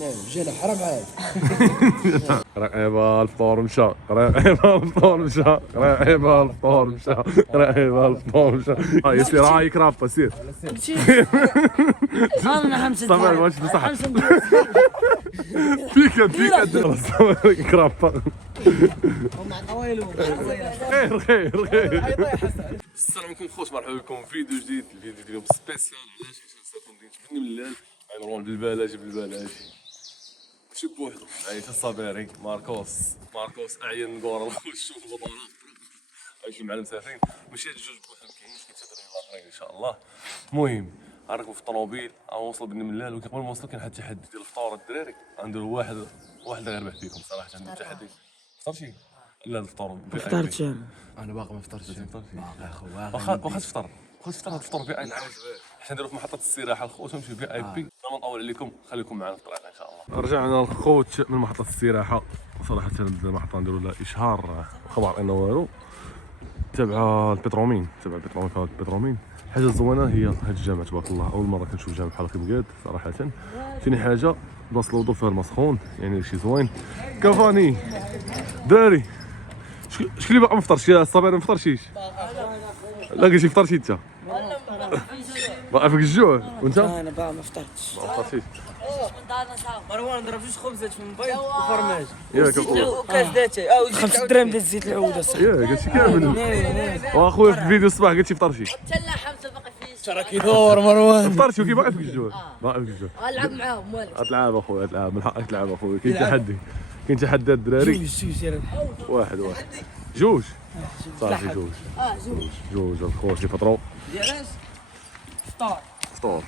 نعم جينا حرام عاد. رقيبة الفطور مشى، رقيبة الفطور مشى، رقيبة الفطور مشى، رقيبة الفطور مشى. يصير رايك رابا سير. انا خمسة طبعا واش صح. فيك رايك رابا. خير خير خير. السلام عليكم خوت، مرحبا بكم في فيديو جديد. الفيديو اليوم سبيسيال علاش نساكم بني من الليل غنروح بالبلاجي ماشي بوحدو، عايش الصابيري ماركوس اعين نقور الخوت. شوف البطولة عايشين مع المسافرين، ماشي هاد جوج بوحدهم، كاينين شي تدريب الاخرين ان شاء الله. المهم غنركبوا في الطوموبيل، غنوصلوا بني من الليل، ولكن قبل ما نوصلوا كاين واحد التحدي ديال الفطور الدراري. غنديروا واحد اللي غيربح فيكم صراحه. عنده تحدي. فطرتي؟ لا الفطور ما فطرتش انا باقي ما فطرتش. واخا تفطر هاد الفطور في اي بي، حنا نديرو في محطة الاستراحة الخوت، نمشيو في اي بي. ما نطول عليكم، خليكم معنا في الطريق ان شاء الله. رجعنا الخوت من محطة الاستراحة، صراحة المحطة نديرو لها اشهار، خبر انه والو، تبع البترومين فهاد البترومين. حاجة زوينة هي هاد الجامع تبارك الله، أول مرة كنشوف جامع بحال هكا بجد صراحة. ثاني حاجة بلاصة الوضو فيها الماء سخون، يعني شي زوين. كافاني داري شكون اللي باقي ما فطرش؟ يا الصبر ما فطرتيش؟ لا قلتي فطرتي انت؟ باقي فيك الجوع وانت؟ انا باقي ما فطرتش. ما فطرتيش. مروان ضرب جوج خبزات في البيض وفرماج ياك وكاس داتاي 5 دراهم ديال زيت العوده صاحبي. ياك هادشي كامل. واخويا في الفيديو الصباح قلتي فطرتي. تلا حمزه باقي فيه ترى كيدور مروان. فطرتي وكي باقي فيك الجوع؟ باقي فيك الجوع. غنلعب معاهم والو. غتلعب اخويا، غتلعب من حقك تلعب اخويا. كاين تحدي الدراري. واحد جوج صافي جوج الخوت يفطروا. علاش فطور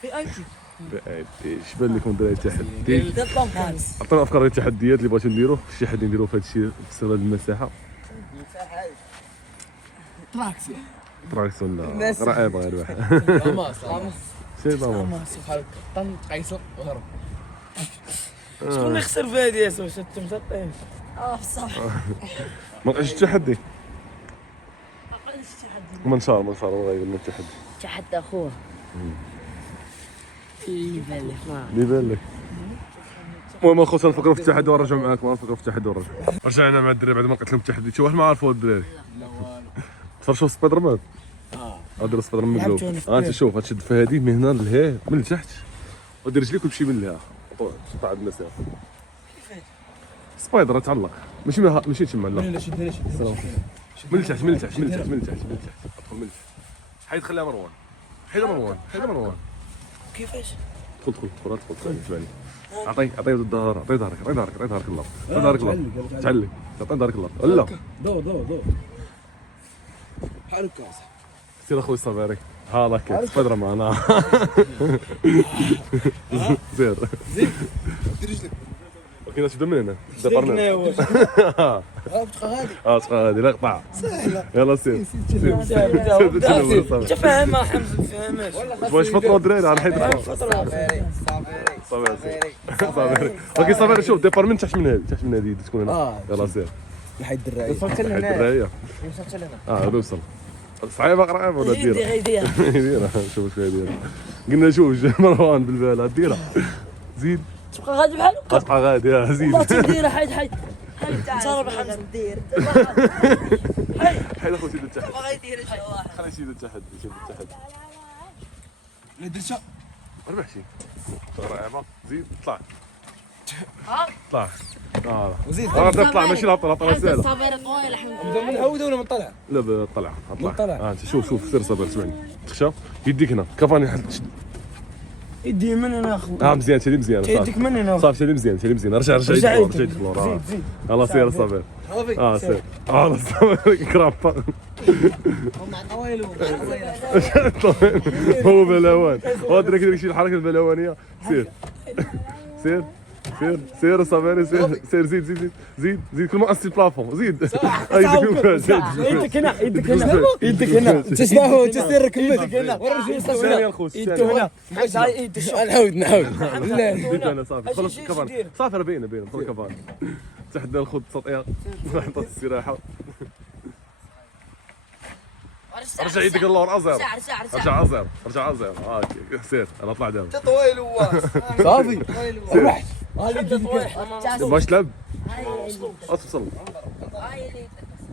في اي بي شبان لكم دراري التحدي؟ عطينا افكار ديال التحديات اللي بغيتو نديروه، شي حد نديروه في هذا الشيء باستغلال المساحه. تراكس ولا رائبه غير واحد. سي ضامن بحال طن قيصر وهرب. شكون اللي خسر في هذه يا سو؟ شتم طيب. بصح ما بقاش التحدي. اقل شي منصار غير من التحدي. تحدى اخوه اللي بان لك. المهم اخوتي نفكروا في التحدي ونرجعوا معاكم. نفكروا في التحدي رجعنا مع الدراري بعد ما قلت لهم التحدي. شي واحد ما عرفوا الدراري. تفرجوا سبايدر مان. نديروا سبايدر مان مقلوب. انت شوف غتشد في هذه من هنا لهيه من لتحت، ودير رجليك وتمشي من لها قطع المسافه. سبايدر تعلق ماشي تما لا. من لتحت ادخل من لتحت. حيد خليها مروان. حيد مروان. كيفاش؟ ادخل اسمعني. عطيه الظهر، عطيه ظهرك الله. تعلق عطيه ظهرك الله. لا دور بحال هكا. سير اخوي الصبيري. ها لك سبايدر مان. سير دير رجلك. كاين تبدا من هنا ديبارنا. تبقى غادي. تبقى غادي لا قطع. يلا سير. انت فاهمها حمزه ما فاهمهاش. باش فطروا الدراري على حيد صابيري. اوكي صابيري شوف ديبار من تحت من هذه تكون هنا. يلا سير لحد الدرايه. وصلت لهنا الدرايه. وصلت لهنا نوصل. صعيبه قريبه ولا ديرها؟ يديرها شوف واش فيها ديرها. قلنا جوج مروان بالبال ديرها. زيد تبقى غادي بحال هكا. تبقى غادي. زيد والله تنديرها. حيد تصرف حمزه. ندير حيد اخوتي للتحت. باغي يدير شي واحد. خلي يشيل التحدي. لا درتها. ربح شي. رائبه. زيد طلع. ها وزيد طلع ماشي الهبطه سهله. الصابر طويل حمزه. من العوده ولا من طلع؟ لا طلع. انت شوف سير صبر اسمعني. تخشى يديك هنا كفاني يدي من هنا اخو. مزيان شادي مزيان يديك من هنا. صافي شادي مزيان. رجع زيد. يلا سير صبر. سير. صبر كرابا. هو بلاوان. درك داكشي الحركه البلاوانيه. سير صبري. سير زيد كل ما قصي البلافون. زيد يدك هنا. انت شنو هو انت سير كمل. ثاني الخوت يدو هنا. نعاود. لا صافي خلص كفان. صافي راه باينه دخل كفان. تحدى الخوت التسطيع. محطة الاستراحة. رجع يدك للور ازير رجع رجع رجع رجع ازير رجع ازير اوكي سير انا اطلع دابا طويل هو صافي روح باش تلعب هاي اتصل هاي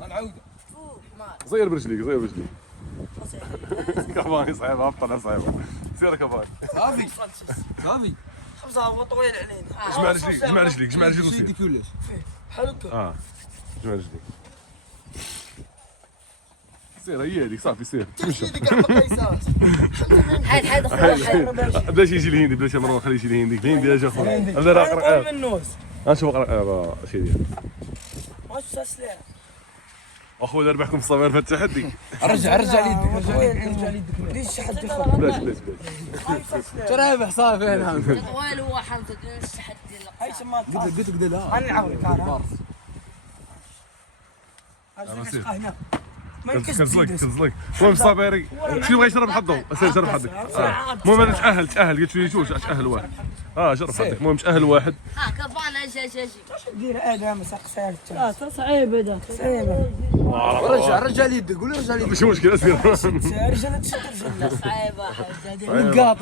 نعاود زير برجليك زير برجليك كفاني صعيبه ابطل صعيبه سير كفاني صافي صافي خمسة هو طويل علينا. جمع رجليك جمع رجليك جمع رجليك وسير سيدي كلش بحال هكا. جمع رجليك سير هي هذيك صافي سير تمشى حيد حيد اخويا بلاش يجي الهندي بلاش مروان خليه يجي الهندي الهندي اجا خويا انا راه طول قرا من النوس. نشوف قرا شي ديال واش تسليها. اخويا ربحكم في الصبر في التحدي رجع ليدك رجع ليدك ليش حد بلاش بلاش بلاش رابح صافي انا طويل هو حمزه مش تحدي هاي سمات. قلت لك لا انا نعاودك انا. هنا. ما يمكنش كنزلك تزيد. كنزلك المهم صابري شنو بغا يشرب حظو سير جرب حظك المهم انا تاهل قلت لي شوش تاهل واحد جرب حظك المهم تاهل واحد كفان اجي دير هذا مساق ساهل. صعيب هذا صعيبه. رجع ليدك قول رجع ليدك ماشي مشكل اسير رجال تشد رجال. صعيبه لقاط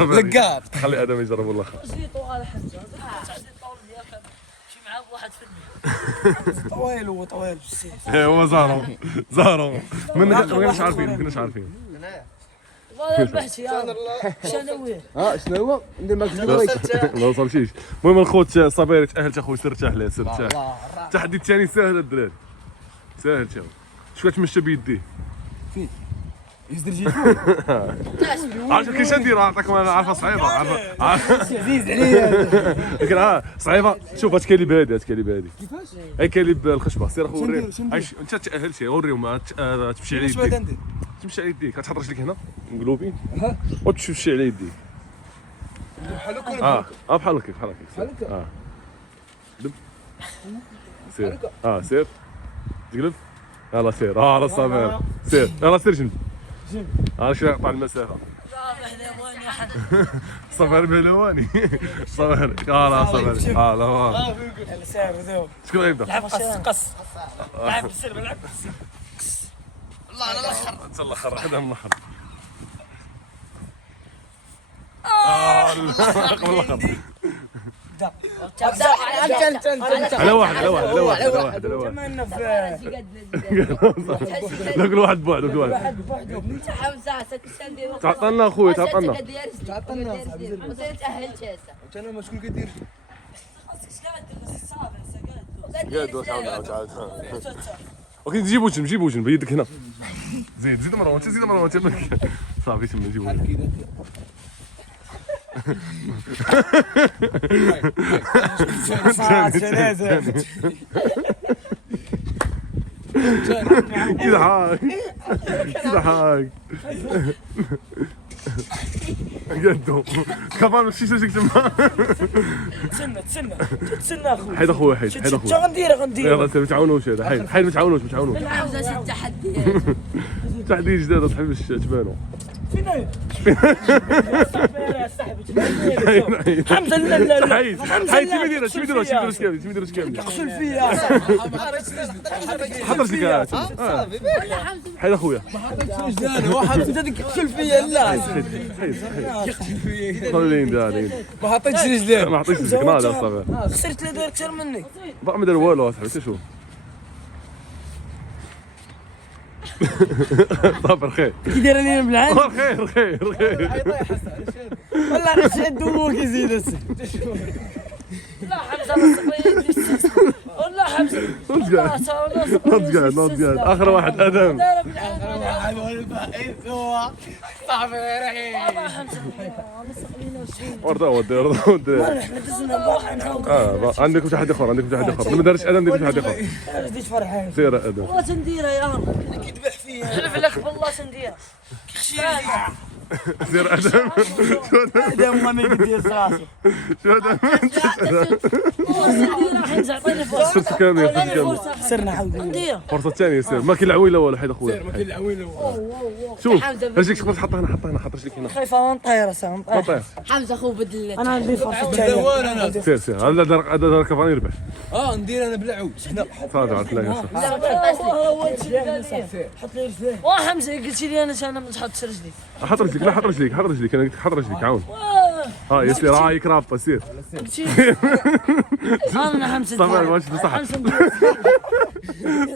لقاط خلي ادم يجرب والله شي طوال حمزه طول ديالك شي معاه واحد في المية طويل هو طويل بالسيف. هو زهروا ما كناش عارفين والله بحث يا شنو شنو هو ندير معك ما وصلتيش المهم الخوت صابيري تاهلت اخويا سير تاهل سير تاهل التحدي الثاني ساهل الدراري ساهل شوف شكون تمشى بيديه يزدر جيتو عرفت كيفاش ندير نعطيكم انا عارفه صعيبه عزيز عليا لكن صعيبه شوف هاد كاليب هادي كيفاش هاي كاليب الخشبه سير اخو وريهم شندير؟ انت تاهلت وريهم تمشي على اش بعد يديك ندير تمشي على يديك تحط رجليك هنا مقلوبين وتمشي على يديك بحال هكا بحال هكاك بحال هكا دب سير سير تقلب يلا سير على الصابر سير يلا سير جنب شو يقطع المسافه صبر بلواني صبر صبر يلا سير ذوب. شكون غيبدا؟ لعب قص. لعب بالسلم لعب. انت الاخر خدام الاخر قبل الاخر على واحد كمان في كل واحد بوحده كل واحد واحد بوحده. انت حمزه سكسندي تعطلنا اخويا تعطلنا ما تاهلتش هسه انا ما شكون كيدير اوكي نجيب وجن بيدك هنا زيد مروان تمك صافي تم نجيب وجن يضحك قدو كمان ماشي شي تما تسنى اخوي. حيد اخويا حيد شو اخويا غندير يلا ما تعاونوش هذا حيد ما تعاونوش حمزه شد تحدي تحدي جديد ما تحبش تبانوا فين حمزه لا حيد تمديروش كامل قفل فيها. حضر لك حيد اخويا قفل فيها لا. خليني دارين ما حطيتش رجليه ما عطيتش لك ناضي الصبر خسرت لا دار اكثر مني. ما دار والو اصاحبي شوف صابر خير كي داير لي بالعين خير والله غير دومو كيزيد السي. لا حمزه والله حمزه نوض قاعد اخر واحد ادم ورده عندكم شي حد اخر ما دارش ادم دير شي حد اخر جديت فرحان. سير ادم والله تنديرها يا كيذبح فيا. حلف لك بالله تنديرها سير ادم هذا هو ما يدير راسه. شو ادم حمزه عطيني فرصه. صرت كامل خسرنا حاول ندير فرصه ثانيه سير ما كاين العويله ولا حيد اخويا ما كاين العويل شوف اجيك تقدر تحط هنا حط هنا حط رجليك هنا خايفه نطير سام طير حمزه اخو بدل انا عندي فرصه دوان انا سير هذا دار كفاني يربح ندير انا بالعود هنا صادق على ثلاثه حط لي رجليه. حمزه قلت لي انا ما تحطش رجلي. حط رجليك لا حط رجليك انا قلت لك حط رجليك عاون يسير رايك رابطه سير انا حمزه طبعا ماشي صح حمزه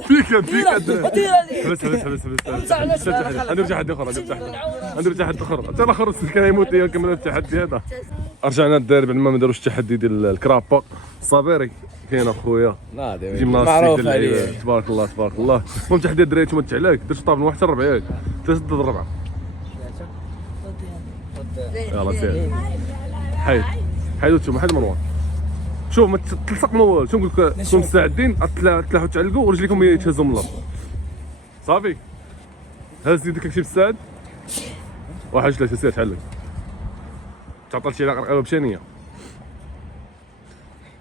فيك دير هذه. بس نرجع حد اخر نرجع حد اخر حتى الاخر كان يموت لي كملوا التحدي هذا رجعنا الدرب بعد ما داروش التحدي ديال الكرابا الصابيري كاين اخويا جيمناستيك اللعيبه تبارك الله تبارك الله المهم تحدي الدراري انتم عليك درت طابل واحد الربع ياك ثلاثه ضد الربعه يلا سير حيدو انتم حيد مروان شوف ما تلصق ما والو شنو نقول لك كونوا مستعدين تلاحوا تعلقوا ورجليكم يتهزوا من الارض صافي هز يدك شي بالساعد واحد ثلاثه سير تعلق تعطل شي قرقيبه بشانيه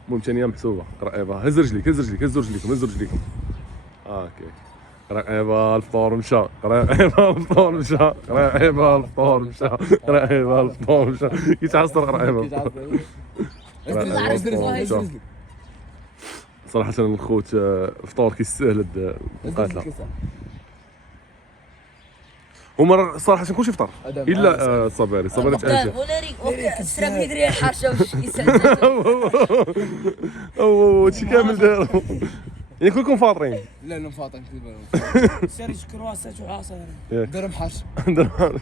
المهم شانيه محسوبه قرقيبه هز رجليك هزوا رجليكم اوكي قرقيبه الفطور مشى قرقيبه الفطور مشى يتعصر قرقيبه صراحة الخوت الفطور كيستاهل المقاتلة هما صراحة كلشي فطر إلا الصباري تأجل سرق لي دري الحرشه واش يسال هادشي كامل دارو يعني كلكم فاطرين لا انا فاطم سير كرواسات وعاصر درهم حرش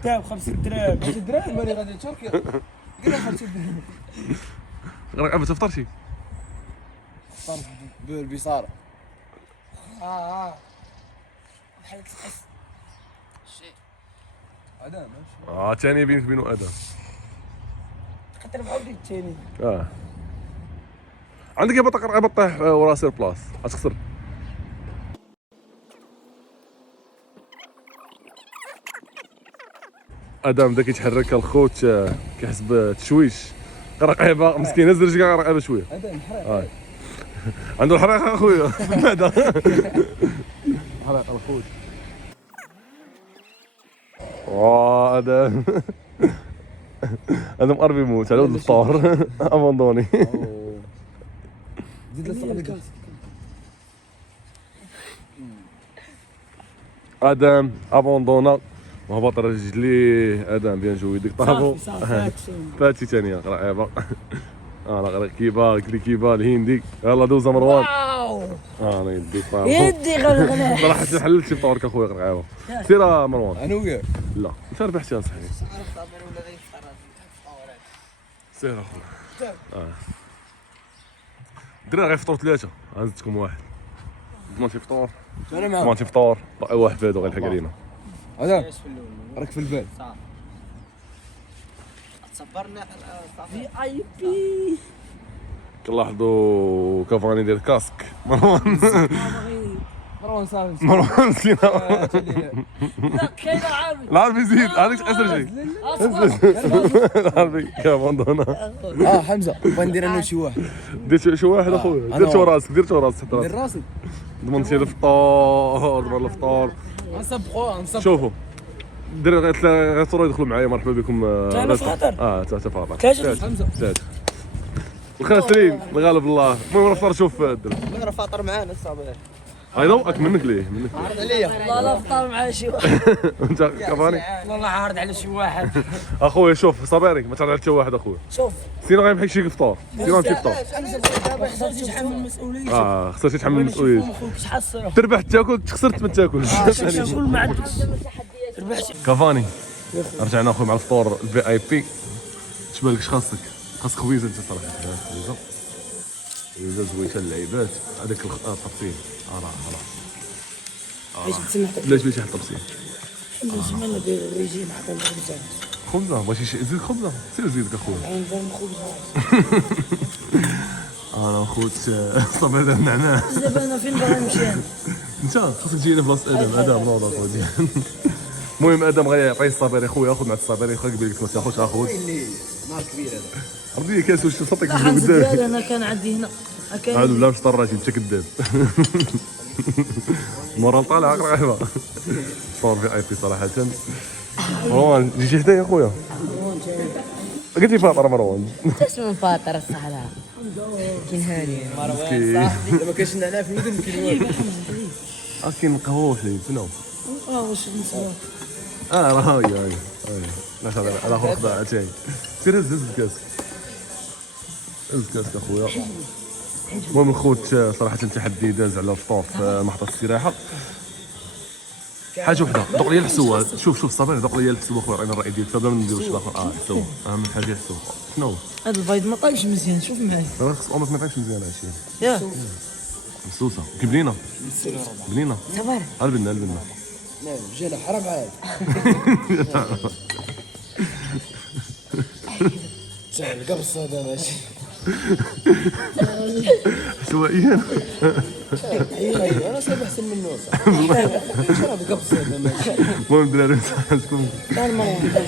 تاع 5 دراهم. 5 دراهم ماني غادي تركيا قلنا 5 دراهم راك ما تفطرشي فطرت بالبصاره بحال تحس ادم ثاني بينك وبينو ادم خاطر بعودي الثاني. عندك يا بطاقة طيح وراسير بلاص غتخسر ادم بدا كيتحرك الخوت كيحس بتشويش قرقيبه مسكين هز رجلك قرقيبه شويه ادم حرق عنده الحريقه اخويا هذا حريق الخوت ادم ادم قرب يموت على ود الفطور ابوندوني زيد لصق ادم ابوندونا وهبط رجليه ادم بيان جوي ديك طابو فاتي ثانيه قرقيبه كيبا الهندي يلا دوزه مروان انا يدي طابو يدي غلغله. صراحه حللت شي فطورك اخويا قرقيبه سير مروان انا وياك لا انت ربحتي اصاحبي سير اخويا الدراري غيفطروا ثلاثه زدتكم واحد ضمنتي فطور انا معاك ضمنتي فطور واحد فادو غيلحق علينا ادم راك في البال تصبرنا في اي بي. كنلاحظوا كافاني ديال كاسك مروان صافي مروان سينا لا كاين عامل. العربي زيد هذيك تقيس رجليك العربي كافوندونا حمزه بغا ندير انا شي واحد دير شي واحد اخويا دير شو راسك حتى ندير راسك راسي ضمنتي الفطور ضمن الفطور نصبحوا شوفوا الدراري غيصوروا يدخلوا معايا مرحبا بكم أنا فاطر. تاع فاطر ثلاثة حمزه الخاسرين الغالب الله المهم نفطر شوف الدرب راه فاطر معانا الصباح يضوءك منك ليه عرض عليا لا فطر مع شي واحد. انت كفاني والله عارض على شي واحد. اخويا شوف صباري ما تعرض على حتى واحد اخويا شوف سينا غيمحيك شي فطور سينا غيمشي فطور دابا خصك تتحمل المسؤوليه. خصك تحمل المسؤوليه خوك تحصل تربح تاكل خسرت ما تاكلش شغل ما عندكش. كافاني رجعنا اخويا مع الفطور الفي اي بي تبان لك اش خاصك خويزه انت صراحه خويزه زويته اللعيبات هذاك الطبسين ايش تسمح بلاش بيتي حط طبسين زمان ندير الريجيم حتى الخبزه. خبزه بغيتي زيد خبزه سير زيدك اخويا عندهم خبزه. انا خوت صبر النعناع دابا انا فين باغي نمشي؟ انت خاصك تجي لبلاصه ادم نوض اخويا المهم ادم غيعطيه الصابري خويا، خذ مع الصابري خويا قبل لك ما تاخذش اخوك اللي نار كبير هذا. ارضيه كاس واش صوتك لا حنزل قدام ديالي انا كان عندي هنا كان هادو لا مش طراجي انت كذاب المره طالعه قريبه صور في اي بي صراحه. مروان جيتي حدايا خويا قلت لي فاطر مروان اسمه فاطر الصحراء كاين هاني مسكين. ما كاينش النعناع في المدن كاين والو. كاين القهوه وحليب شنو؟ واش نسوا راه هاي لا خذ على اخر خضاع تاعي سير هز الكاس هز الكاس اخويا. المهم الخوت صراحه تحدي داز على الفطور في محطه الاستراحه. حاجه وحده دوق لي الحسوه، شوف صابر دوق لي الحسوه اخويا، عطينا الراي ديالك بلا ما نديروش الاخر. حسوه اهم حاجه حسوه. شنو هذا البيض ما طايبش مزيان، شوف معايا خص امك ما تعرفش مزيان هادشي يا مسوسه كي بنينه بنينه صبر البنا نعم جينا حرام عاد. تعال القبص هذا ماشي. عشوائيا ايوه انا صاحب احسن منه صح. شرب القبص هذا ماشي. المهم الدراري نصحكم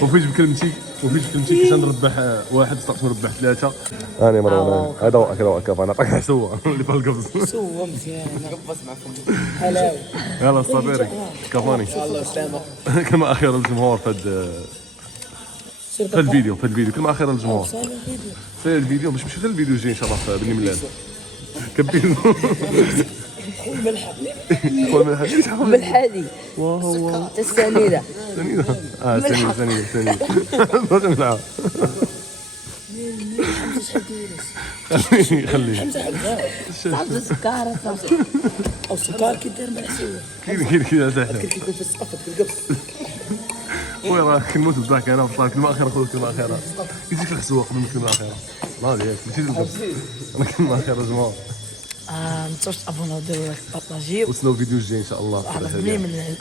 وفيش بكلمتي كيفاش نربح واحد صراحه نربح ثلاثه. انا مروان هذا واكا انا نعطيك حسوه اللي في القبص. سوا مزيان قبص معكم حلاوه. يلا صابري كفاني الله يسلمك. كلمه اخيره للجمهور في الفيديو كلمه اخيره للجمهور في الفيديو باش نمشيو للفيديو الجاي ان شاء الله في بني ملال كبير بالحادي واو السنيده ثانية باش نلعب خليه صافي سكر او سكر كي داير مع الحسوه كاين تحت كيكون في السقف في القبص. وين راه كنموت بالضحك انا وصلت كلمه اخيره خويا كلمه اخيره كيجيك الحسوه قبل من الكلمه الاخيره لا ديالك مشيت للقبص انا كلمه اخيره جمهور ما تنساوش تابوناو ديروا لايك بارطاجيو وصلوا الفيديو الجاي ان شاء الله. واحد من